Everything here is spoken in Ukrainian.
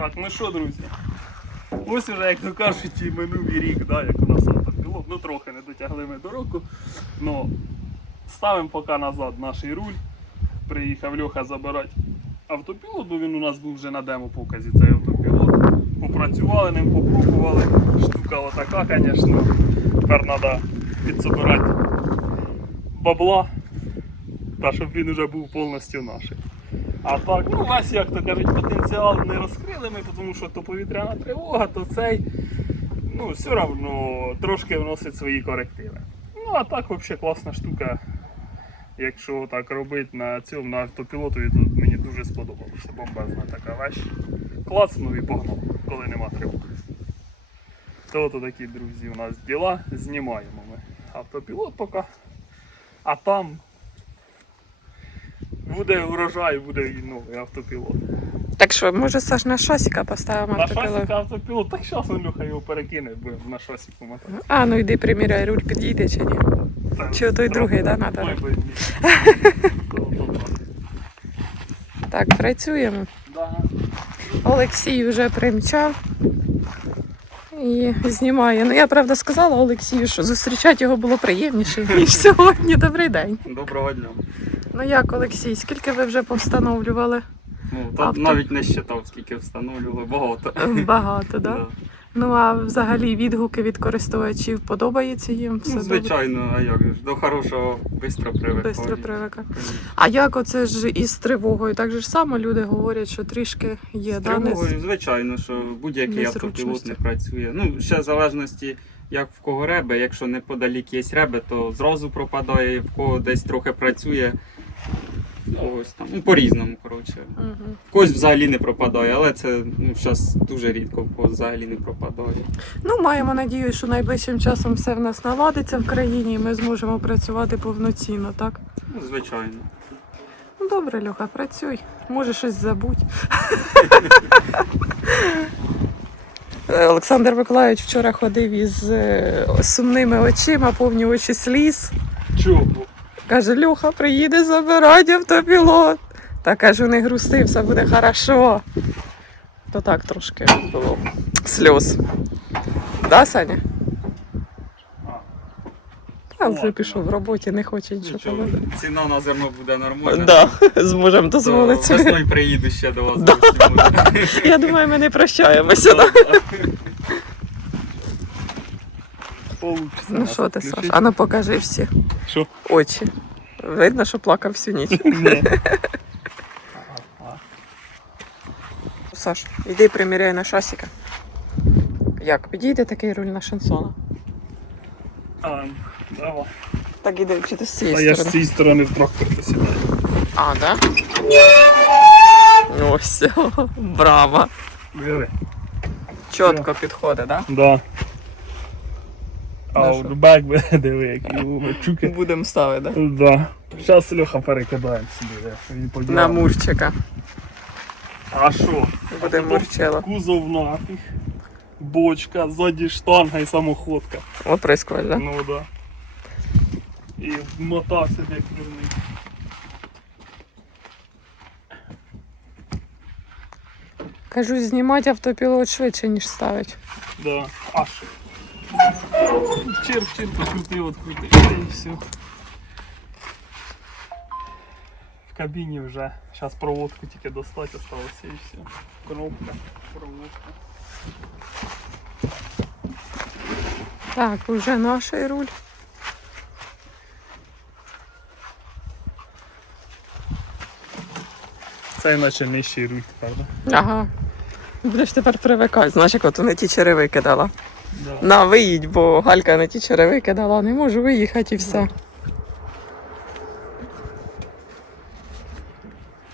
Так, ну що, друзі? Ось уже, як то кажуть, минулий рік, да, як у нас автопілот. Ну трохи не дотягли ми до року. Ну, ставимо поки назад наш руль. Приїхав Льоха забирати автопілот, бо він у нас був вже на демо-показі цей автопілот. Попрацювали ним, попробували. Штука отака, звісно. Тепер треба підсобирати бабла, та щоб він вже був повністю наш. А так, ну весь, як то кажуть, потенціал не розкрили ми, тому що то повітряна тривога, то цей, ну, все одно трошки вносить свої корективи. Ну, а так взагалі класна штука. Якщо так робити на цьому на автопілотові, то мені дуже сподобалося. Бомбезна така вещь. Класнув і погнав, коли нема тривог. То от такі, друзі, у нас діла. Знімаємо ми автопілот поки. А там буде урожай, буде і новий автопілот. Так що, може, Саш, на шасіка поставимо На автопілот? шасик автопілот, так зараз Андрюха його перекине, бо на шасіку мотати. А, ну йди приміряй, руль підійде чи ні. Чи той другий, да, ой, надо? ні. Так. Так, працюємо. Да. Олексій вже примчав і знімає. Ну я правда сказала Олексію, що зустрічати його було приємніше, ніж сьогодні. Добрий день. Доброго дня. Ну як, Олексій, скільки ви вже повстановлювали? Ну, то Авто. навіть не считав, скільки встановлювали, багато. Багато, так? Да? Да. Ну а взагалі відгуки від користувачів подобається їм? Все Ну, звичайно, а як ж, до хорошого швидко привикли. Бистро привика. А як оце ж із тривогою? Так же ж само люди говорять, що трішки є, З да? не звичайно, що будь-який автопілот не працює. Ну, ще в залежності, як в кого ребе, якщо неподалік є ребе, то зразу пропадає, в кого десь трохи працює. Ось там, ну, по-різному, коротше. Мгм. В когось взагалі не пропадає, але це ну, зараз дуже рідко в когось взагалі не пропадає. Ну, маємо надію, що найближчим часом все в нас наладиться в країні і ми зможемо працювати повноцінно, так? Ну, звичайно. Ну добре, Льоха, працюй. Може щось забудь. Олександр Миколаївич вчора ходив із е, сумними очима, повні очі сліз. Чого? Каже, Льоха, приїде забирати автопілот. Та каже, не грусти, все буде хорошо. То так трошки було сльоз. Да, Саня? А вже пішов в роботі, не хоче нічого ціна на зерно буде нормальна. Да, зможемо дозволити. Весною приїду ще до вас. Да. Я думаю, ми не прощаємося. Да? Получиться. Ну що ти, відключить. Саш? А ну покажи всі Що? очі. Видно, що плакав всю ніч. Ні. Саш, іди приміряй на шасіка. Як, підійде такий руль на шансона? А, давай. Так іди, чи ти з А цієї я ж з сторони? цієї сторони в трактор посідаю. А, да? Ось, браво. Бери. Чітко підходить, да? Да. Аутбек, бе, диви, які чуки. Будемо ставити, да? Да. Зараз Льоха перекидаємо собі. Він На мурчика. А що? Буде мурчило. Кузов нафіг. Бочка, ззаді штанга і самоходка. Оприскувач, да? Ну да. І мотався як дурний. Кажу, знімати автопілот швидше, ніж ставить. Да. А що? Чир, открутив, открутив. І все. В кабіні вже. Зараз проводку тільки достати осталося і все. Кнопка, проводка. Так, уже наш руль. Це наче нижчий руль, правда? Ага. Будеш тепер привикати, знаєш, як от не ті черевики дала. На, виїдь, бо Галька на ті черевики дала, не можу виїхати і все.